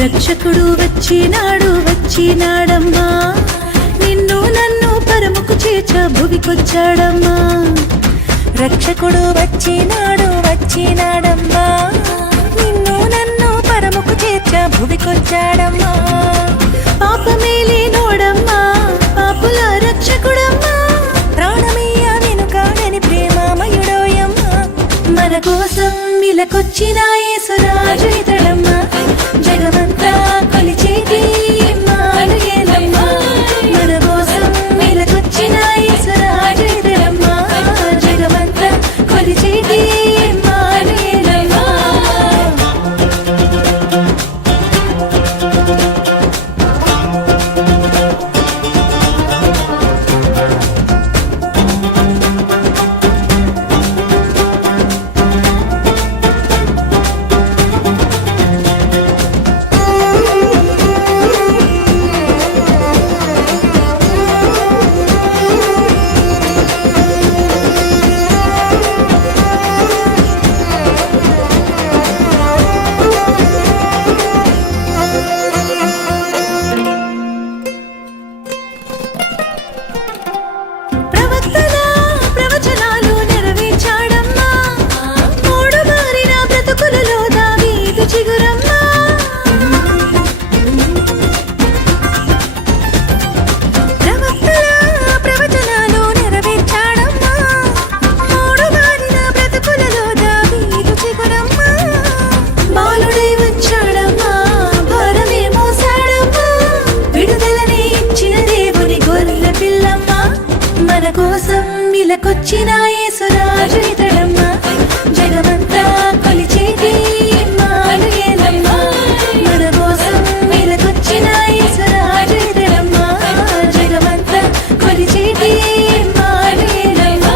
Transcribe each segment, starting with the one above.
రక్షకుడు వచ్చినాడు వచ్చినాడమ్మా, నిన్ను నన్ను పరముకు చేర్చ భువికొచ్చాడమ్మా. రక్షకుడు వచ్చినాడు వచ్చినాడమ్మా, నిన్ను నన్ను పరముకు చేర్చ భువికొచ్చాడమ్మా. పాపమేలేనోడమ్మా, పాపుల రక్షకుడమ్మా, ప్రాణమయ్య వెనుకాడని ప్రేమామయుడోయమ్మా. మన కోసం ఇలకొచ్చిన యేసురాజు ఇతడమ్మా, జగమంతా కొలిచేటి ఇమ్మానుయేలమ్మా. మన కోసం ఇలకొచ్చిన యేసురాజు ఇతడమ్మా, జగమంతా కొలిచేటి ఇమ్మానుయేలమ్మా. ప్రవచనాలు నెరవేర్చాడమ్మా, మూడు మారిన బ్రతుకులలో దావీదు చిగురమ్మా. ప్రవచనాలు నెరవేర్చాడమ్మా, మూడు మారిన బ్రతుకులలో దావీదు చిగురమ్మా. బాలుడై వచ్చాడమ్మా, భారమే మోసాడమ్మా, విడుదలనే ఇచ్చిన దేవుని గొర్రె పిల్లమ్మా. మన కోసం ఇలకొచ్చిన యేసురాజు ఇతడమ్మా, జగమంతా కొలిచేటి ఇమ్మానుయేలమ్మా. మన కోసం ఇలకొచ్చిన యేసురాజు ఇతడమ్మా, జగమంతా కొలిచేటి ఇమ్మానుయేలమ్మా.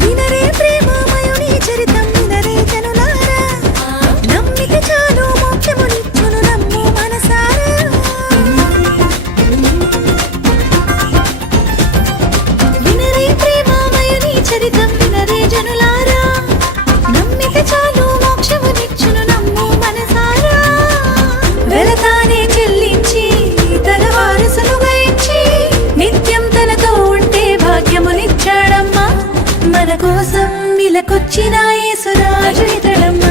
వినరే ప్రేమామయుని చరితం వినరే జనులారా, నమ్మిక చాలు మోక్షమునిచ్చును నమ్ము మనసారా. వినరే ప్రేమామయుని చరితం వినరే జనులారా, నమ్మిక చాలు మోక్షమునిచ్చును నమ్ము మనసారా. వెలతానే చెల్లించి తన వారసులుగా ఇచ్చి, నిత్యం తనతో ఉంటే భాగ్యమునిచ్చాడమ్మా. మన కోసం ఇలకొచ్చిన యేసురాజు ఇతడమ్మా,